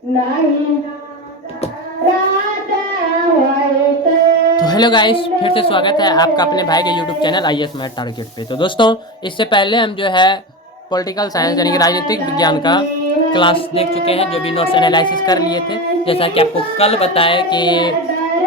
तो hello guys, फिर से स्वागत है आपका अपने भाई के YouTube channel IAS math target पे। तो दोस्तों, इससे पहले हम जो है पॉलिटिकल साइंस यानी कि राजनीतिक विज्ञान का क्लास देख चुके हैं, जो भी नोट्स एनालिसिस कर लिए थे। जैसा कि आपको कल बताया कि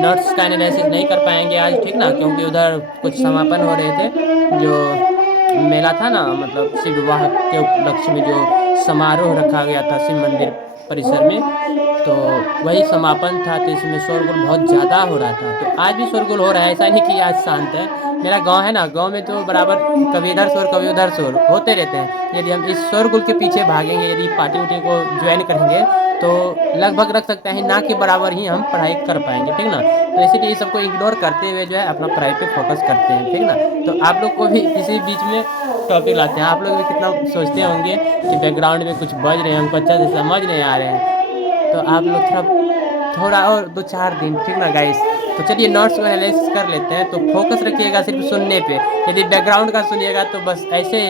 नोट्स का एनालिसिस नहीं कर पाएंगे आज, ठीक ना, क्योंकि उधर कुछ समापन हो रहे थे। जो मेला था ना, मतलब शिव विवाह के उपलक्ष्य में जो समारोह रखा गया था शिव मंदिर परिसर में, तो वही समापन था। तो इसमें शोरगुल बहुत ज़्यादा हो रहा था। तो आज भी शोरगुल हो रहा है, ऐसा नहीं कि आज शांत है। मेरा गांव है ना, गांव में तो बराबर कभी इधर शोर कभी उधर शोर होते रहते हैं। यदि हम इस शोरगुल के पीछे भागेंगे, यदि पार्टी उटी को ज्वाइन करेंगे, तो लगभग रख सकते हैं ना के बराबर ही हम पढ़ाई कर पाएंगे, ठीक ना। तो इसीलिए सबको इग्नोर करते हुए जो है अपना पढ़ाई पे फोकस करते हैं, ठीक ना। तो आप लोग को भी इसी बीच में टॉपिक लाते हैं। आप लोग भी कितना सोचते होंगे कि बैकग्राउंड में कुछ बज रहे हैं, हमको अच्छा से समझ नहीं आ रहे हैं। तो आप लोग थोड़ा और 2-4 दिन, ठीक ना गाइस। तो चलिए नोट्स को एनालिसिस कर लेते हैं। तो फोकस रखिएगा सिर्फ सुनने पे। यदि बैकग्राउंड का सुनिएगा तो बस ऐसे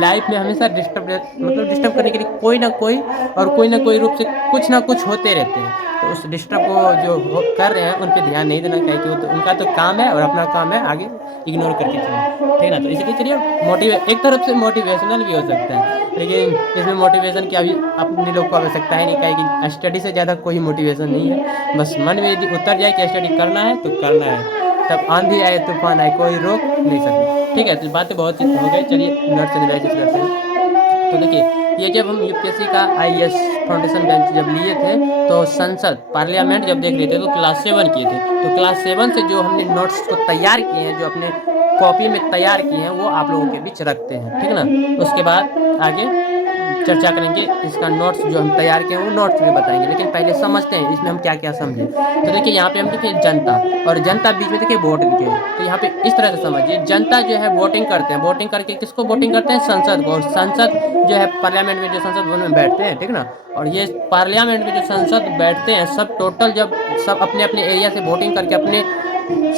लाइफ में हमेशा डिस्टर्ब करने के लिए कोई ना कोई रूप से कुछ ना कुछ होते रहते हैं। तो उस डिस्टर्ब को जो कर रहे हैं उन पर ध्यान नहीं देना चाहिए, कि वो तो उनका तो काम है और अपना काम है आगे इग्नोर करके चलें, ठीक ना। तो इसलिए चलिए एक तरफ से मोटिवेशनल भी हो सकता है, लेकिन इसमें मोटिवेशन की अभी अपने लोग को आवश्यकता है नहीं, कहे कि स्टडी से ज़्यादा कोई मोटिवेशन नहीं है। बस मन में यदि उतर जाए कि स्टडी करना है तो करना है, तब आंधी आए तूफान आए कोई रोक नहीं सकते, ठीक है। तो बातें बहुत सी हो गई, चलिए नोट्स एनालिसिस करते हैं। तो देखिए, ये जब हम यूपीएससी का IAS फाउंडेशन बेंच जब लिए थे, तो संसद पार्लियामेंट जब देख रहे थे तो क्लास 7 किए थे। तो क्लास 7 से जो हमने नोट्स को तैयार किए हैं, जो अपने कॉपी में तैयार किए हैं, वो आप लोगों के बीच रखते हैं, ठीक ना। उसके बाद आगे चर्चा करेंगे। इसका नोट्स जो हम तैयार किए हैं वो नोट्स में बताएंगे, लेकिन पहले समझते हैं इसमें हम क्या क्या समझे। तो देखिए, यहाँ पे हम देखिए जनता, और जनता बीच में देखिए वोट लिखे हैं। तो यहाँ पे इस तरह से समझिए, जनता जो है वोटिंग करते हैं, वोटिंग करके किसको वोटिंग करते हैं? संसद को। और संसद जो है पार्लियामेंट में, जो संसद भवन में बैठते हैं, ठीक ना। और ये पार्लियामेंट में जो संसद बैठते हैं, सब टोटल जब सब अपने अपने एरिया से वोटिंग करके अपने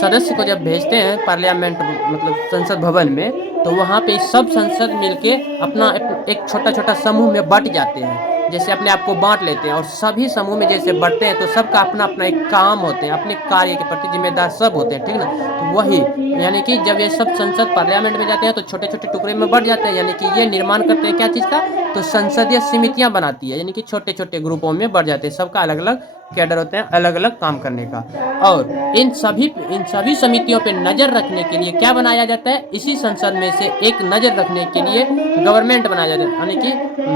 सदस्य को जब भेजते हैं पार्लियामेंट, मतलब संसद भवन में, तो वहाँ पे सब संसद मिलके अपना एक छोटा छोटा समूह में बट जाते हैं। जैसे अपने आप को बांट लेते हैं, और सभी समूह में जैसे बढ़ते हैं तो सबका अपना अपना एक काम होते हैं, अपने कार्य के प्रति जिम्मेदार सब होते हैं, ठीक ना। तो वही यानी कि जब ये सब संसद पार्लियामेंट में जाते हैं तो छोटे छोटे टुकड़े में बढ़ जाते हैं, यानी कि ये निर्माण करते हैं क्या चीज़ का? तो संसदीय समितियां बनाती है, यानी कि छोटे छोटे ग्रुपों में बढ़ जाते हैं। सबका अलग अलग कैडर होते हैं, अलग अलग काम करने का। और इन सभी समितियों पे नज़र रखने के लिए क्या बनाया जाता है? इसी संसद में से एक नज़र रखने के लिए गवर्नमेंट बनाया जाता है, यानी कि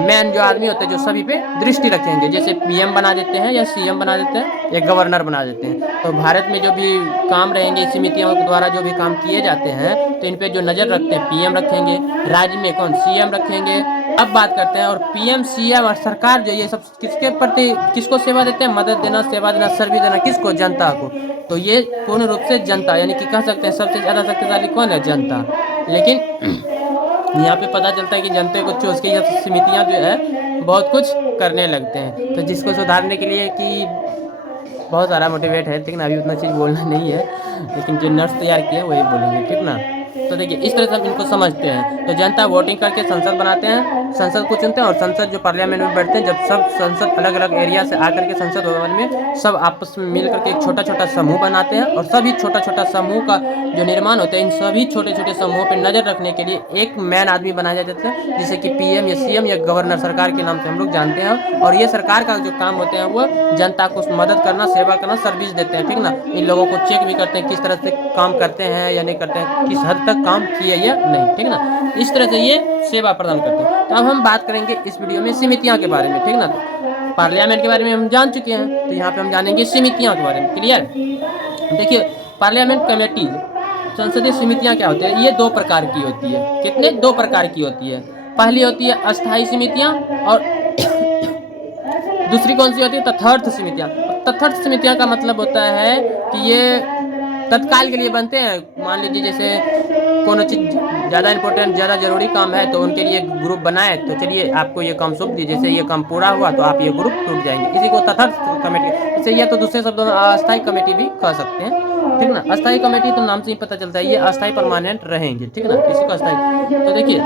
मैन जो आदमी होते हैं जो सभी पे दृष्टि रखेंगे। जैसे PM बना देते हैं या CM बना देते हैं या गवर्नर बना देते हैं। तो भारत में जो भी काम रहेंगे, समितियों के द्वारा जो भी काम किए जाते हैं, तो इन पे जो नज़र रखते हैं PM रखेंगे, राज्य में कौन? CM रखेंगे। अब बात करते हैं, और PM CM और सरकार जो, ये सब किसके प्रति किसको सेवा देते हैं? मदद देना, सेवा देना, सर्विस देना, किसको? जनता को। तो ये पूर्ण रूप से जनता, यानी कि कह सकते हैं सबसे ज़्यादा शक्तिशाली कौन है? जनता। लेकिन यहाँ पे पता चलता है कि जनता को चूज की समितियाँ जो है बहुत कुछ करने लगते हैं। तो जिसको सुधारने के लिए कि बहुत सारा मोटिवेट है, ठीक ना, अभी उतना चीज़ बोलना नहीं है, लेकिन जो नर्स तैयार किए वही बोलेंगे, ठीक ना। तो देखिए, इस तरह से हम इनको समझते हैं। तो जनता वोटिंग करके संसद बनाते हैं, संसद को चुनते हैं, और संसद जो पार्लियामेंट में बैठते हैं, जब सब संसद अलग अलग एरिया से आकर के संसद भवन में सब आपस में मिल करके एक छोटा छोटा समूह बनाते हैं, और सभी छोटा छोटा समूह का जो निर्माण होता है, इन सभी छोटे छोटे समूहों पर नज़र रखने के लिए एक मैन आदमी बनाया जाता है, जिसे कि PM या CM या गवर्नर, सरकार के नाम से हम लोग जानते हैं। और ये सरकार का जो काम होते हैं वो जनता को मदद करना, सेवा करना, सर्विस देते हैं, ठीक ना। इन लोगों को चेक भी करते हैं किस तरह से काम करते हैं या नहीं करते हैं, किस हद तक काम किए या नहीं, ठीक ना। इस तरह से ये सेवा प्रदान करते हैं। तो अब हम बात करेंगे इस वीडियो में समितियां के बारे में, ठीक ना। तो पार्लियामेंट के बारे में हम जान चुके हैं, तो यहाँ पे हम जानेंगे समितियां के बारे में। क्लियर? देखिए, पार्लियामेंट कमेटी, संसदीय समितियां क्या होती है? ये 2 प्रकार की होती है। कितने? 2 प्रकार की होती है। पहली होती है अस्थायी समितियां, और दूसरी कौन सी होती है? तथार्थ समितियां। तथार्थ समितियां का मतलब होता है कि ये तत्काल के लिए बनते हैं। मान लीजिए जैसे कोनो चीज़ ज़्यादा इंपॉर्टेंट, ज़्यादा जरूरी काम है, तो उनके लिए ग्रुप बनाए, तो चलिए आपको ये काम सौंप दिए, जैसे ये काम पूरा हुआ तो आप ये ग्रुप टूट जाएंगे, इसी को तथार्थ कमेटी। इससे या तो दूसरे शब्दों में अस्थायी कमेटी भी कह सकते हैं, ठीक ना। अस्थायी कमेटी तो नाम से ही पता चलता है ये अस्थायी परमानेंट रहेंगे, ठीक ना, इसी को अस्थायी। तो देखिए,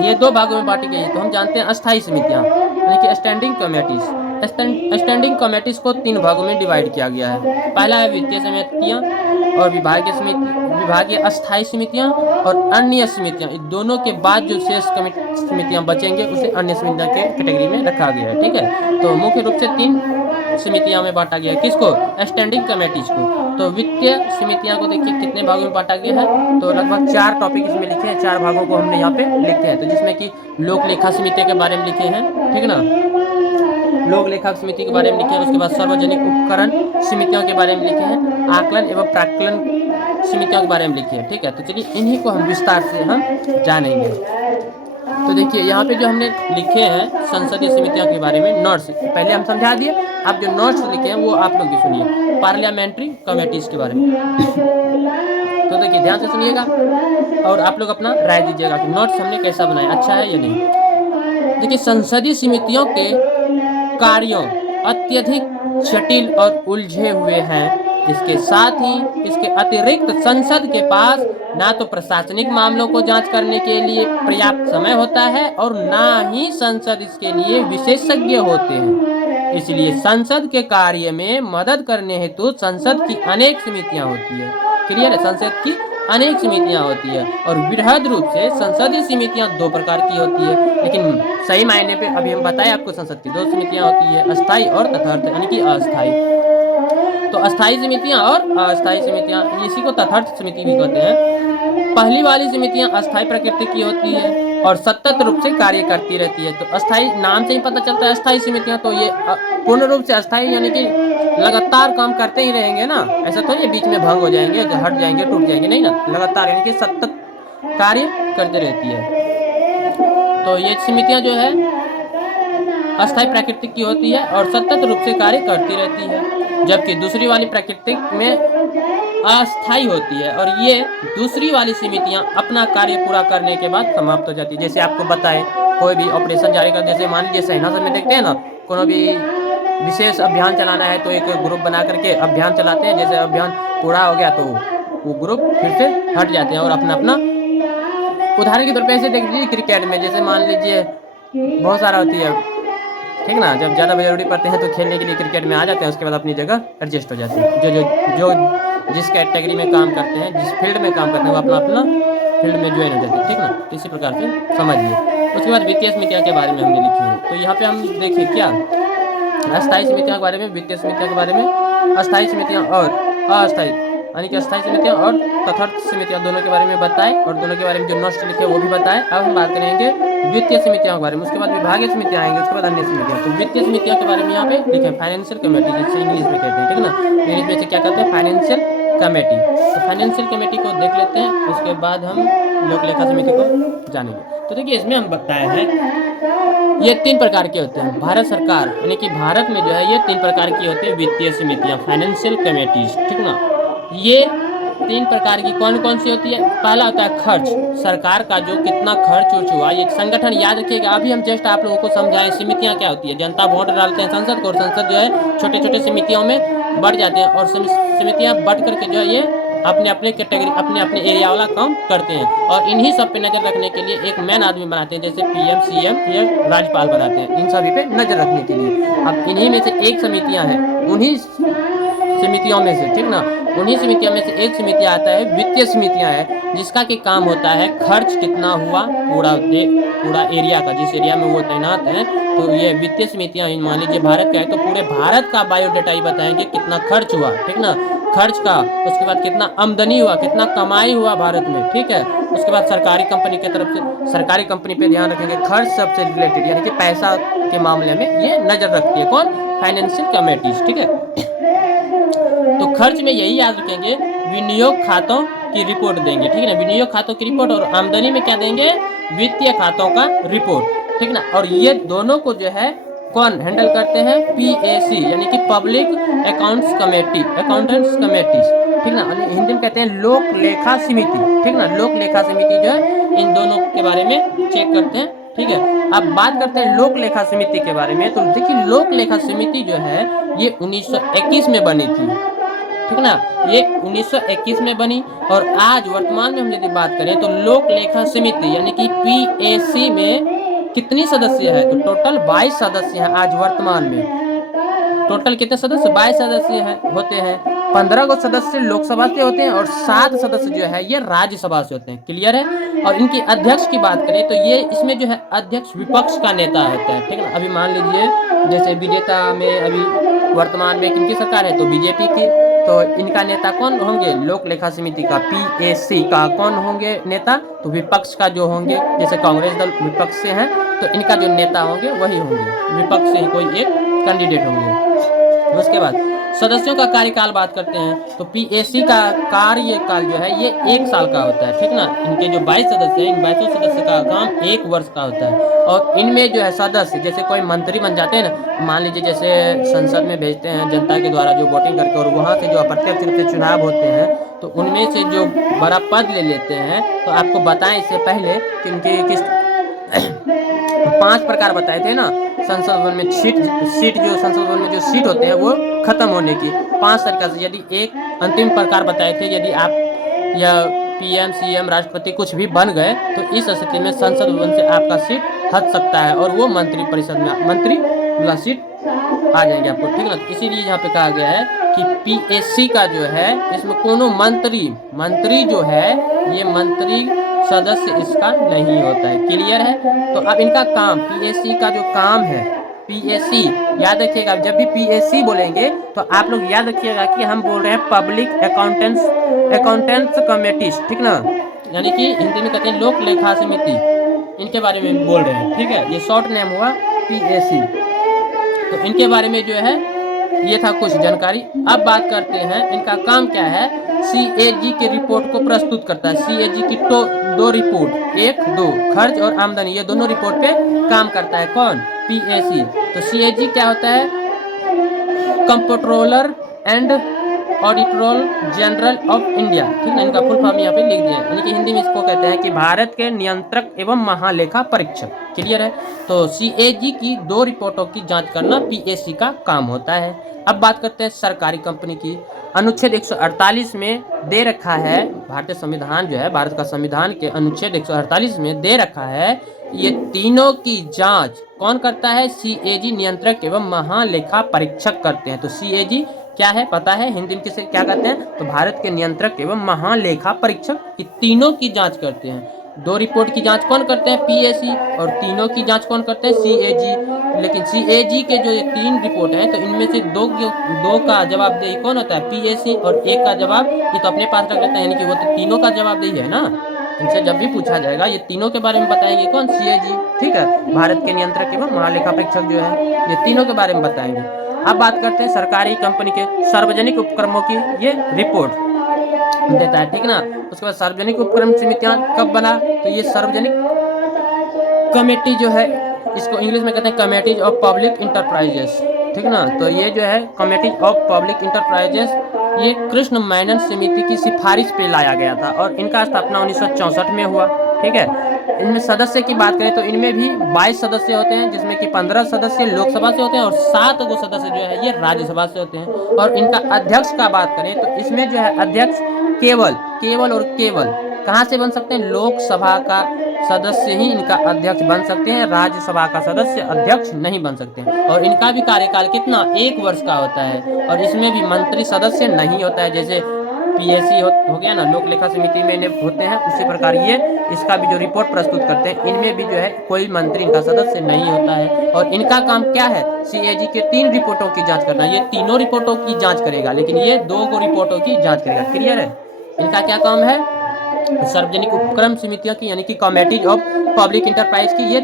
ये 2 भागों में बांटी गई है। तो हम जानते हैं अस्थायी समितियां, यानी कि स्टैंडिंग कमेटीज। स्टैंडिंग कमेटीज को 3 भागों में डिवाइड किया गया है। पहला है वित्तीय समितियां और विभागीय अस्थायी समितियां और अन्य समितियां। इन दोनों के बाद जो शेष समितियां बचेंगे उसे अन्य समितियां के कैटेगरी में रखा गया है। ठीक है, तो मुख्य रूप से 3 समितियां में बांटा गया है। किसको? स्टैंडिंग कमेटीज को। तो वित्तीय समितियां को देखिए कितने भागों में बांटा गया है, तो लगभग 4 टॉपिक इसमें लिखे हैं, 4 भागों को हमने यहाँ पे लिखे हैं। तो जिसमें कि लोक लेखा समिति के बारे में लिखे हैं, ठीक है ना, लोक लेखा समिति के बारे में लिखे हैं। उसके बाद सार्वजनिक उपकरण समितियों के बारे में लिखे हैं, आकलन एवं प्राक्कलन समितियों के बारे में लिखे हैं। ठीक है, तो चलिए इन्हीं को हम विस्तार से हम जानेंगे। तो देखिए यहाँ पे जो हमने लिखे हैं संसदीय समितियों के बारे में नोट्स पहले हम समझा दिए, अब जो नोट्स लिखे हैं वो आप लोग भी सुनिए पार्लियामेंट्री कमेटीज के बारे में। तो देखिए ध्यान से सुनिएगा और आप लोग अपना राय दीजिएगा कि नोट्स हमने कैसा बनाया, अच्छा है या नहीं। देखिए संसदीय समितियों के कार्यों अत्यधिक जटिल और उलझे हुए हैं। इसके साथ ही इसके अतिरिक्त संसद के पास ना तो प्रशासनिक मामलों को जांच करने के लिए पर्याप्त समय होता है और ना ही संसद इसके लिए विशेषज्ञ होते हैं। इसलिए संसद के कार्य में मदद करने हेतु संसद की अनेक समितियां होती है। क्लियर है? संसद की अनेक समितियां होती है और वृहद रूप से संसदीय समितियां 2 प्रकार की होती है, लेकिन सही मायने पे अभी हम बताएं आपको संसद की 2 समितियां होती है, अस्थायी और तथार्थ यानी कि अस्थायी। तो अस्थायी समितियां और अस्थायी समितियां, इसी को तथार्थ समिति भी कहते हैं। पहली वाली समितियां अस्थायी प्रकृति की होती है और सतत रूप से कार्य करती रहती है। तो अस्थायी नाम से ही पता चलता है अस्थायी समितियां, तो ये पूर्ण रूप से अस्थायी यानी कि लगातार काम करते ही रहेंगे ना, ऐसा तो नहीं बीच में भंग हो जाएंगे, हट जाएंगे, टूट जाएंगे, नहीं ना, लगातार यानी कि सतत कार्य करते रहती है। तो ये समितियां जो है अस्थायी प्राकृतिक की होती है और सतत रूप से कार्य करती रहती है, जबकि दूसरी वाली प्राकृतिक में अस्थायी होती है और ये दूसरी वाली समितियां अपना कार्य पूरा करने के बाद समाप्त हो जाती है। जैसे आपको बताएं कोई भी ऑपरेशन जारी कर, जैसे मान लीजिए सेना सब में देखते हैं ना, कोई भी विशेष अभियान चलाना है तो एक ग्रुप बना करके अभियान चलाते हैं, जैसे अभियान पूरा हो गया तो वो ग्रुप फिर से हट जाते हैं और अपना अपना, उदाहरण के तौर पर ऐसे देख लीजिए क्रिकेट में, जैसे मान लीजिए बहुत सारा होती है, ठीक ना, जब ज़्यादा जरूरी पड़ते हैं तो खेलने के लिए क्रिकेट में आ जाते हैं, उसके बाद अपनी जगह एडजस्ट हो जाते हैं। जो जिस कैटेगरी में काम करते हैं, जिस फील्ड में काम करते हैं, वो अपना अपना फील्ड में ज्वाइन हो जाते हैं, ठीक ना, इसी प्रकार से समझिए। उसके बाद वित्तीय समितियों के बारे में हमने लिखे हैं, तो यहाँ पे हम देखिए क्या अस्थायी समितियों के बारे में, वित्तीय समितियों के बारे में, अस्थायी समितियाँ और अस्थायी यानी कि अस्थायी समितियाँ और तथार्थ समितियाँ दोनों के बारे में बताएं और दोनों के बारे में जो नोट्स लिखे वो भी बताएं। अब हम बात करेंगे वित्तीय समितियों के बारे में, उसके बाद विभागीय समितियाँ आएंगे, उसके बाद अन्य समितियाँ। तो वित्तीय समितियों के बारे में यहाँ पे लिखे फाइनेंशियल कमेटी, जिसे इंग्लिश में कहते हैं, ठीक ना, इंग्लिश में से क्या कहते हैं, फाइनेंशियल कमेटी। तो फाइनेंशियल कमेटी को देख लेते हैं, उसके बाद हम लोक लेखा समिति को जानेंगे। तो देखिए इसमें हम बताए हैं ये 3 प्रकार के होते हैं। भारत सरकार यानी कि भारत में जो है ये 3 प्रकार की होती है वित्तीय समितियाँ, फाइनेंशियल कमेटीज, ठीक ना। ये 3 प्रकार की कौन कौन सी होती है? पहला होता है खर्च, सरकार का जो कितना खर्च उर्च हुआ, ये संगठन याद रखिएगा। अभी हम जस्ट आप लोगों को समझाएं समितियां क्या होती है। जनता वोट डालते हैं संसद को और संसद जो है छोटे छोटे समितियों में बढ़ जाते हैं और समितियां बढ़ करके जो है ये अपने अपने कैटेगरी अपने अपने एरिया वाला काम करते हैं और इन्हीं सब पे नज़र रखने के लिए एक मैन आदमी बनाते हैं, जैसे PM CM या राज्यपाल बनाते हैं, इन सभी पे नज़र रखने के लिए। अब इन्हीं में से एक समितियाँ हैं, उन्हीं समितियों में से, ठीक ना, उन्हीं समितियों में से एक समिति आता है वित्तीय समितियां है, जिसका कि काम होता है खर्च कितना हुआ पूरा एरिया का, जिस एरिया में वो तैनात है। तो ये वित्तीय समितियां मान लीजिए भारत का है तो पूरे भारत का बायोडाटा ही बताएंगे कितना खर्च हुआ, ठीक ना, खर्च का, उसके बाद कितना आमदनी हुआ, कितना कमाई हुआ भारत में, ठीक है। उसके बाद सरकारी कंपनी की तरफ से, सरकारी कंपनी पे ध्यान रखेंगे, खर्च सबसे रिलेटेड यानी कि पैसा के मामले में ये नजर रखती है, कौन? फाइनेंशियल कमेटीज, ठीक है। तो खर्च में यही याद रखेंगे, विनियोग खातों की रिपोर्ट देंगे, ठीक है ना, विनियोग खातों की रिपोर्ट, और आमदनी में क्या देंगे? वित्तीय खातों का रिपोर्ट, ठीक ना। और ये दोनों को जो है कौन हैंडल करते हैं? PAC यानी कि public accounts committee, accountants committees, ठीक ना, हिंदी में कहते हैं लोक लेखा समिति, ठीक ना। लोक लेखा समिति जो है इन दोनों के बारे में चेक करते हैं, ठीक है। अब बात करते हैं लोक लेखा समिति के बारे में। तो देखिए लोक लेखा समिति जो है ये 1921 में बनी थी, ठीक ना, ये 1921 में बनी। और आज वर्तमान में हम यदि बात करें तो लोक लेखा समिति यानी कि PAC में कितनी सदस्य है? तो टोटल 22 सदस्य हैं आज वर्तमान में, टोटल कितने सदस्य? 22 सदस्य होते हैं। 15 को सदस्य लोकसभा से होते हैं और 7 सदस्य जो है ये राज्यसभा से होते हैं। क्लियर है? और इनकी अध्यक्ष की बात करें तो ये इसमें जो है अध्यक्ष विपक्ष का नेता होता है। ठीक है ना? अभी मान लीजिए जैसे विजेता में अभी वर्तमान में किनकी सरकार है? तो बीजेपी की। तो इनका नेता कौन होंगे? लोक लेखा समिति का PAC का कौन होंगे नेता? तो विपक्ष का जो होंगे, जैसे कांग्रेस दल विपक्ष से है तो इनका जो नेता होंगे वही होंगे, विपक्ष से ही कोई एक कैंडिडेट होंगे। उसके बाद सदस्यों का कार्यकाल बात करते हैं तो PAC का कार्यकाल जो है ये 1 साल का होता है। ठीक ना? इनके जो 22 सदस्य हैं, इन 22 सदस्य का काम 1 वर्ष का होता है। और इनमें जो है सदस्य जैसे कोई मंत्री बन जाते हैं ना, मान लीजिए जैसे संसद में भेजते हैं जनता के द्वारा जो वोटिंग करके, और वहाँ से जो अप्रत्यक्ष रूप से चुनाव होते हैं तो उनमें से जो बड़ा पद ले लेते हैं, तो आपको बताएं इससे पहले कि उनके किस 5 प्रकार बताए थे ना संसद भवन में सीट जो संसद भवन में जो सीट होते हैं वो खत्म होने की 5 तरीका से। यदि एक अंतिम प्रकार बताए थे, यदि आप या PM CM राष्ट्रपति कुछ भी बन गए तो इस स्थिति में संसद भवन से आपका सीट हट सकता है और वो मंत्री परिषद में मंत्री वाला सीट आ जाएंगे आपको। ठीक है ना? इसीलिए यहाँ पे कहा गया है कि PAC का जो है इसमें कोनो मंत्री जो है ये मंत्री सदस्य इसका नहीं होता है। क्लियर है? तो अब इनका काम, PAC का जो काम है, PAC याद रखिएगा, जब भी PAC बोलेंगे तो आप लोग याद रखिएगा कि हम बोल रहे हैं पब्लिक अकाउंटेंट्स कमेटीज। ठीक ना? यानी कि हिंदी में कहते हैं लोक लेखा समिति, इनके बारे में बोल रहे हैं। ठीक है? ये शॉर्ट नेम हुआ PAC। तो इनके बारे में जो है ये था कुछ जानकारी। अब बात करते हैं इनका काम क्या है। CAG के रिपोर्ट को प्रस्तुत करता है। CAG की तो 2 रिपोर्ट, 1 2 खर्च और आमदनी, ये दोनों रिपोर्ट पे काम करता है। कौन? PAC। तो CAG क्या होता है? Controller and auditor general of India. ठीक है? इनका फुल फॉर्म यहाँ पे लिख दिया, यानी कि हिंदी में इसको कहते हैं कि भारत के नियंत्रक एवं महालेखा परीक्षक। क्लियर है? तो CAG की 2 रिपोर्टों की जांच करना PAC का काम होता है। अब बात करते हैं सरकारी कंपनी की। अनुच्छेद 148 में दे रखा है, भारतीय संविधान जो है, भारत का संविधान के अनुच्छेद 148 में दे रखा है ये तीनों की जांच कौन करता है? CAG नियंत्रक एवं महालेखा परीक्षक करते हैं। तो CAG क्या है पता है हिंदी में किसे क्या कहते हैं? तो भारत के नियंत्रक एवं महालेखा परीक्षक, ये तीनों की जांच करते हैं। 2 रिपोर्ट की जांच कौन करते हैं? PAC। और तीनों की जांच कौन करते हैं? CAG। लेकिन CAG के जो ये 3 रिपोर्ट हैं तो इनमें से 2 का जवाबदेही कौन होता है? PAC। और 1 का जवाब ये तो अपने पास रख लेते हैं, यानी कि वो तो तीनों का जवाबदेही है ना। इनसे जब भी पूछा जाएगा ये तीनों के बारे में बताएंगे कौन? CAG। ठीक है? भारत के नियंत्रक एवं महालेखा परीक्षक जो है ये तीनों के बारे में बताएंगे। अब बात करते हैं सरकारी कंपनी के सार्वजनिक उपक्रमों की ये रिपोर्ट देता है। ठीक ना? उसके बाद सार्वजनिक उपक्रम समितियां कब बना? तो ये सार्वजनिक कमेटी जो है इसको इंग्लिश में कहते हैं कमेटीज ऑफ पब्लिक इंटरप्राइजेस। ठीक ना? तो ये जो है कमेटीज ऑफ पब्लिक इंटरप्राइजेस ये कृष्ण मेनन समिति की सिफारिश पे लाया गया था और इनका स्थापना 1964 में हुआ। ठीक है? इनमें सदस्य की बात करें तो इनमें भी 22 सदस्य होते हैं, जिसमें कि 15 सदस्य लोकसभा से होते हैं और 7 गो सदस्य जो है ये राज्यसभा से होते हैं। और इनका अध्यक्ष का बात करें तो इसमें जो है अध्यक्ष केवल कहाँ से बन सकते हैं? लोकसभा का सदस्य ही इनका अध्यक्ष बन सकते हैं, राज्यसभा का सदस्य अध्यक्ष नहीं बन सकते हैं। और इनका भी कार्यकाल कितना? 1 वर्ष का होता है और इसमें भी मंत्री सदस्य नहीं होता है। जैसे PAC हो गया ना, लोक लेखा समिति में होते हैं, उसी प्रकार ये इसका भी जो रिपोर्ट प्रस्तुत करते हैं इनमें भी जो है कोई मंत्री इनका सदस्य नहीं होता है। और इनका काम क्या है? CAG के 3 रिपोर्टों की जांच करना। ये तीनों रिपोर्टों की जांच करेगा, लेकिन ये 2 गो रिपोर्टों की जांच करेगा। क्लियर है? इनका क्या काम है? सार्वजनिक उपक्रम समितियों की, यानी कि कमेटीज ऑफ पब्लिक इंटरप्राइज की, ये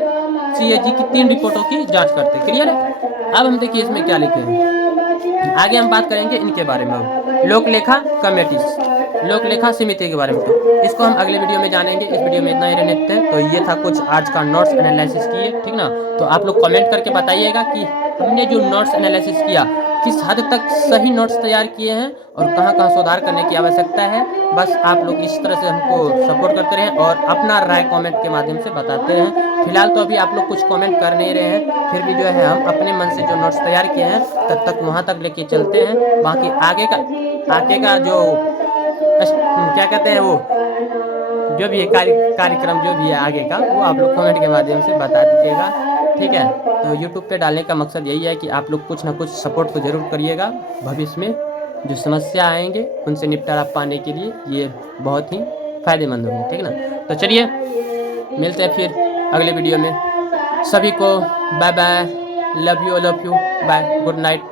CAG की 3 रिपोर्टों की जांच करते हैं। क्लियर है? अब हम देखिए इसमें क्या लिखे हैं, आगे हम बात करेंगे इनके बारे में। लोक लेखा कमेटीज, लोक लेखा समिति के बारे में, तो इसको हम अगले वीडियो में जानेंगे। इस वीडियो में इतना ही रहने देते हैं। तो ये था कुछ आज का नोट्स एनालिसिस किए। ठीक ना? तो आप लोग कमेंट करके बताइएगा कि हमने जो नोट्स एनालिसिस किया किस हद तक सही नोट्स तैयार किए हैं और कहाँ कहाँ सुधार करने की आवश्यकता है। बस आप लोग इस तरह से हमको सपोर्ट करते रहें और अपना राय कमेंट के माध्यम से बताते रहें। फिलहाल तो अभी आप लोग कुछ कमेंट कर नहीं रहे हैं, फिर भी जो है हम अपने मन से जो नोट्स तैयार किए हैं तब तक वहाँ तक लेके चलते हैं। बाकी आगे का जो क्या कहते हैं वो जो भी है कार्यक्रम जो भी है आगे का, वो आप लोग कमेंट के माध्यम से बता दीजिएगा। ठीक है। तो यूट्यूब पे डालने का मकसद यही है कि आप लोग कुछ ना कुछ सपोर्ट तो ज़रूर करिएगा। भविष्य में जो समस्या आएंगे उनसे निपटारा पाने के लिए ये बहुत ही फ़ायदेमंद होंगे, ठीक है ना। तो चलिए मिलते हैं फिर अगले वीडियो में। सभी को bye bye, love you bye, good night.